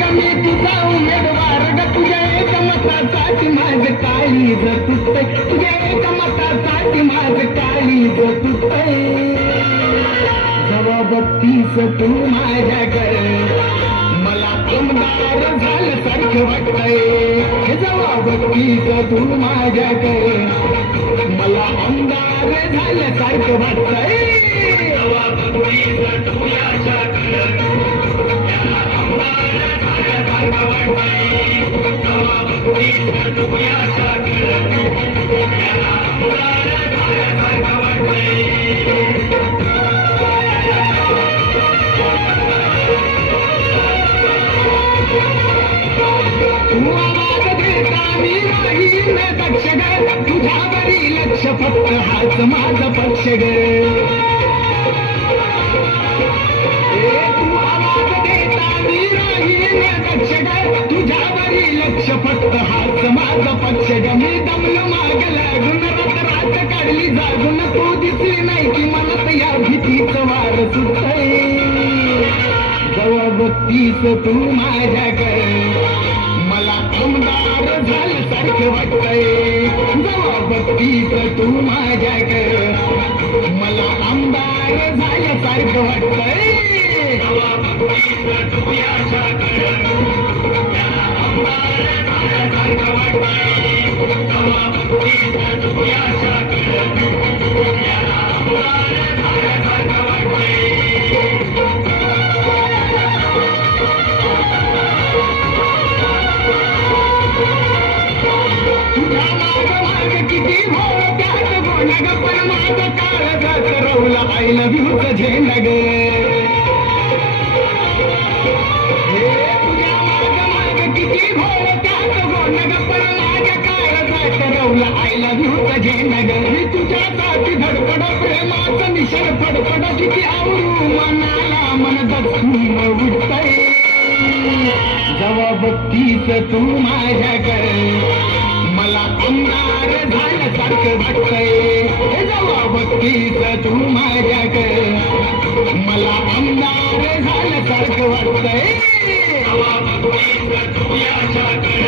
ग मी तुझा उमेदवार ग तुझ्या एक मतासाठी माझ काळीज तुटतय तुझ्या एक मतासाठी माझ काळीज तुटतय जेव्हा बघतीस तू माझ्याकडे मला आमदार झाल्यासारखं वाटतंय जेव्हा बघतीस तू माझ्याकडे मला आमदार झाल्यासारखं वाटतंय जेव्हा बघतीस तू याच्याकडे त्याला आमदार झाल्यासारखं वाटतंय जेव्हा बघतीस तू याच्याकडे त्याला आमदार झाल्यासारखं वाटतंय तू आवाज देता मी राहील दक्ष ग तुझ्यावरी लक्ष फक्त हाच माझा पक्ष ग तू आवाज देता मी राहील दक्ष ग तुझ्यावरी लक्ष फक्त हाच माझा पक्ष ग मी दमलो माग लागून रात काढली जागून तू दिसली नाही की मनात या भीतीचं वार सुटतंय जेव्हा बघतीस तू माझ्याकडे मला आमदार झाल्यासारखं वाटतंय जेव्हा बघतीस तू माझ्याकडे मला आमदार झाल्यासारखं वाटतंय जेव्हा बघतीस तू याच्याकडे त्याला आमदार झाल्यासारखं वाटतंय जेव्हा बघतीस तू याच्याकडे त्याला आमदार झाल्यासारखं वाटतंय किती भोळ त्यात गोण ग पण माझं काळजात रवला आय लव्ह यूचं झेंड ग तुझ्या माग किती भोळ त्यात गोण ग पण माझ्या काळजात रवला आय लव्ह यूचं झेंड ग मी तुझ्यासाठी धडपड प्रेमाचं निशर फडफड किती आवरू मनाला मन दक्षिण उठतंय जेव्हा बघतीस तू माझ्याकडे मला आमदार झाल्यासारखं वाटतंय जेव्हा बघतीस तू माझ्याकडे मला आमदार झाल्यासारखं वाटतंय जेव्हा बघतीस तू याच्याकडे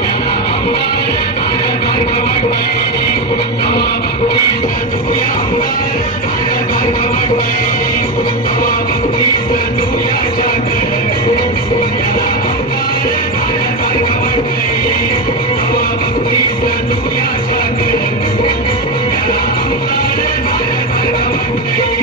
त्याला आमदार झाल्यासारखं वाटतंय जेव्हा बघतीस तू आमदार झाल्यासारखं वाटतंय जेव्हा बघतीस तू याच्याकडे त्याला आमदार झाल्यासारखं वाटतंय जेव्हा बघतीस तू याच्याकडे त्याला आमदार झाल्यासारखं वाटतंय